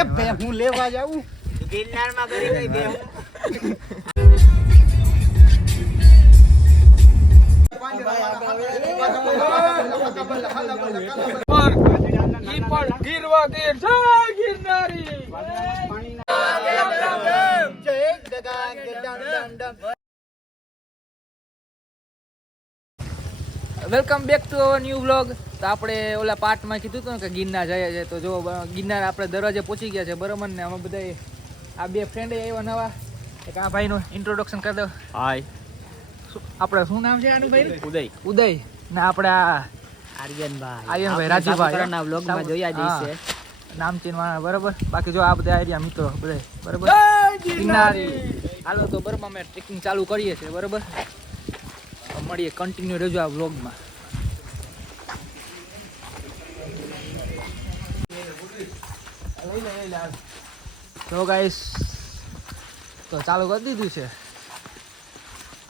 એ બે હું લેવા જાઉં ગિરનારમાં કરી ગઈ બે હું ગીરવા Gir Jay Girnari welcome back to our new vlog. તો આપણે ઓલા પાર્ટમાં કીધું હતું ને કે ગિરનાર જઈએ છે, તો જો ગિરનાર આપણે દરવાજે પહોંચી ગયા છે બરાબર ને. અમે બધા આ બે ફ્રેન્ડ આવ્યા નવા. એક આ ભાઈનું ઇન્ટ્રોડક્શન કરી દો. હાય, આપણે શું નામ છે આનું ભાઈ? ઉદય. ને આપણે આ આર્યનભાઈ રાજુભાઈ ના વ્લોગમાં જોયા જઈશે નામ ચીનવાના બરાબર. બાકી જો આ બધા આઈડિયા મિત્રો બધા બરાબર ગિરનારી. હાલો તો બરાબર અમે ટ્રેકિંગ ચાલુ કરીએ છીએ બરાબર. મળીએ કન્ટિન્યુ રહેજો આ વ્લોગમાં. તો ગાઈસ તો ચાલુ કરી દીધું છે.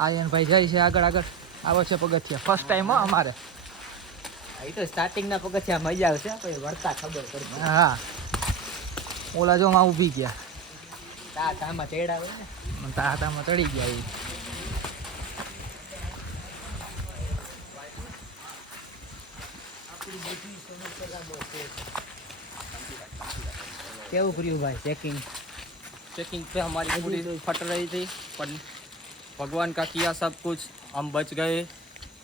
આર્યનભાઈ જાય છે આગળ આગળ. આવે છે પગથિયા ફર્સ્ટ ટાઈમ હો અમારે. એ તો સ્ટાર્ટિંગ ના પગથિયા મજા આવશે, પછી વળતા ખબર પડશે. હા ઓલા જો માં ઊભી ગયા તામાં ચેડા હોય ને તાતામાં ચડી ગયા. એ કેવું કર્યું भाई चेकिंग पे हमारी पूरी फट रही थी, पर भगवान का किया सब कुछ, हम बच गए.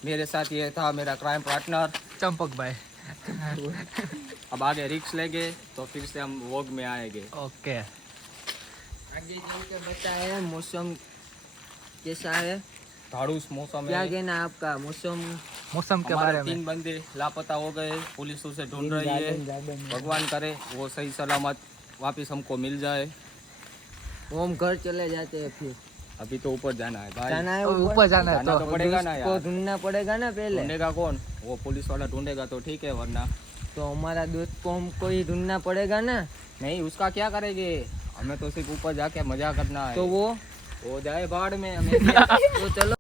मेरे साथ ये था मेरा क्राइम पार्टनर ચંપકભાઈ. अब आगे रिक्स लेंगे तो फिर से हम वॉग में आएंगे. ओके आगे चल के बता है मौसम कैसा है, धाड़ूस मौसम क्या है. कहना आपका मौसम मौसम के हमारे बारे में 3 बंदे लापता हो गए, पुलिस उसे ढूंढ रही है. भगवान करे वो सही सलामत वापस हमको मिल जाए. हम घर चले जाते हैं फिर अभी तो ऊपर जाना है भाई. जाना है ऊपर जाना है जाना तो पड़ेगा ना को यार. ढूंढना पड़ेगा ना पहले. ढूंढेगा कौन? वो पुलिस वाला ढूंढेगा तो ठीक है, वरना तो हमारा दोस्त को हमको ही ढूंढना पड़ेगा ना. नहीं. उसका क्या करेंगे, हमें तो सिर्फ ऊपर जाके मजा करना है. तो वो जाए बाढ़ में. हमें क्या? तो चलो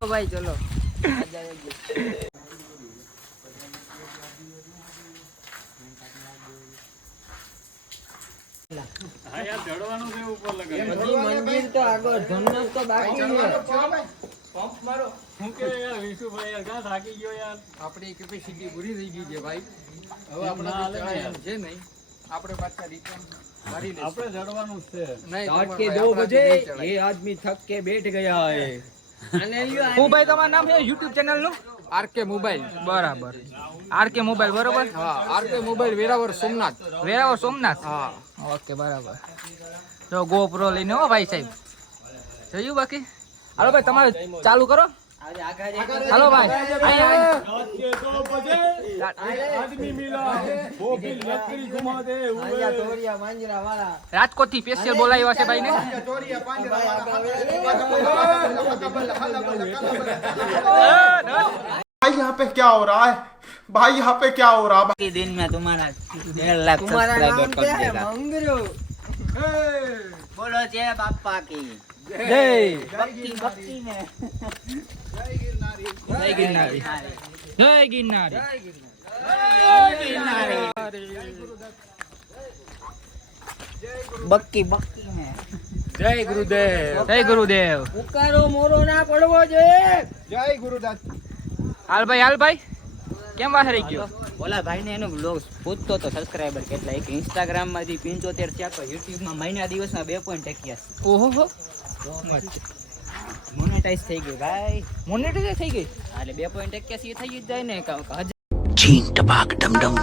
तो भाई चलो आ जाएगी. મંદિર તો આગળ ધનનો તો બાકી છે. આપણી કેપેસિટી પૂરી થઈ ગઈ છે ભાઈ. હવે આપણે છે નહીં, આપણે પાછા રિટર્ન મારી લઈશું. આપણે જડવાનું છે નહીં. 2 बजे ये आदमी थक के बैठ गया है. હું ભાઈ તમારું નામ છે યુટ્યુબ ચેનલ નું? RK mobile. બરાબર, આરકે મોબાઈલ બરોબર. હા, આરકે મોબાઈલ વેરાવર સોમનાથ. વેરાવર સોમનાથ. હા ઓકે બરાબર. જો ગોપ્રો લઈને હો ભાઈ સાહેબ જોયું. બાકી હાલો ભાઈ તમારે ચાલુ કરો. હાલો ભાઈ રાજકોટ થી સ્પેશિયલ બોલાવ્યા છે ભાઈ ને. भाई यहाँ पे क्या हो रहा है, भाई यहाँ पे क्या हो रहा है. दिन में तुम्हारा 1.5 लाख सब्सक्राइबर कर देगा. बोलो जय बापा की જય भक्ति भक्ति में જય ગિરનારી. જય ગિરનારી. બક્કી બક્કી में જય ગુરુદેવ. જય ગુરુદેવ. ઉકારો મોરો ના પડવો જોઈએ. જય ગુરુદાસ. હાલ ભાઈ કેમ બહાર રહી ગયો? ઓલા ભાઈ ને એનો બ્લોગ પૂછતો તો સબસ્ક્રાઇબર કેટલા. એક ઇન્સ્ટાગ્રામ માંથી 75 થયા, તો યુટ્યુબ માં મહિના દિવસમાં 2.21. ઓહો મોનેટાઈઝ થઈ ગઈ ભાઈ. મોનેટાઈઝ થઈ ગઈ. એટલે 2.81 થઈ જ જાય ને. छीन टपाक डम डम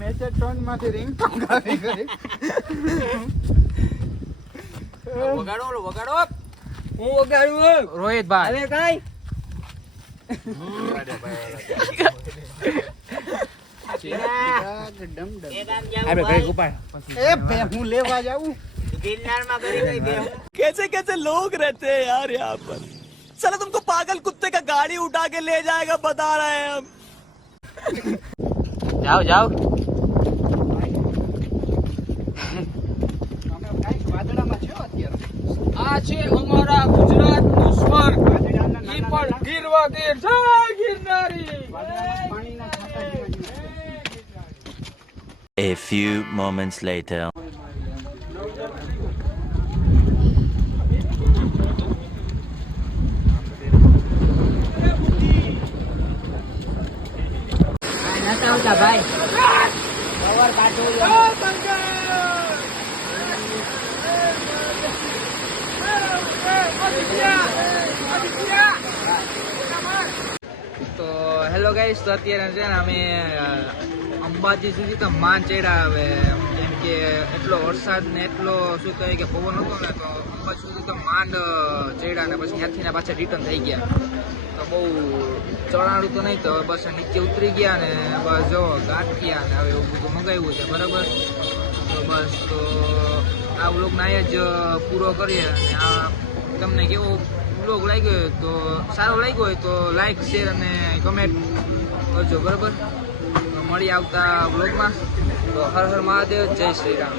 મેસેજ ટોન માંથી રિંગટોન કાઢી કરી. વગાડો વગાડો. હું વગાડું રોહિતભાઈ હવે કાઈ હું લેવા જાઉં ગિરનારમાં કરી ગઈ બે હું. कैसे कैसे लोग रहते हैं यार यहाँ पर. साला तुमको पागल कुत्ते का गाड़ी उठा के ले जाएगा, बता रहे हैं हम. જાઓ જાઓ. આ છે અમારા ગુજરાતનું સ્વર્ગ. ઈ પણ ગીરવા ગીર. જય ગિરનારી. A few moments later. નતા આવતા ભાઈ. કવર કાઢો. તો હેલો ગાઈસ, તો અત્યારે છે ને અમે અંબાજી સુધી તો માંડ ચડ્યા. હવે કેમ કે એટલો વરસાદ ને એટલો શું કહે કે પવન હતો ને, તો અંબાજી સુધી તો માંડ ચડ્યા ને પછી ત્યાંથી ને પાછા રિટર્ન થઈ ગયા. તો બહુ ચડાડું તો નહીં, તો બસ નીચે ઉતરી ગયા ને બસ જો ગાંઠિયા ને હવે એવું બધું મંગાવ્યું છે. બરાબર, તો બસ તો આ વ્લોગને અહીંયા જ પૂરો કરીએ. અને આ તમને કેવો વ્લોગ લાગ્યો હોય તો સારો લાગ્યો હોય તો લાઈક, શેર અને કમેન્ટ કરજો. બરાબર, તો મળી આવતા વ્લોગમાં. તો હર હર મહાદેવ, જય શ્રી રામ.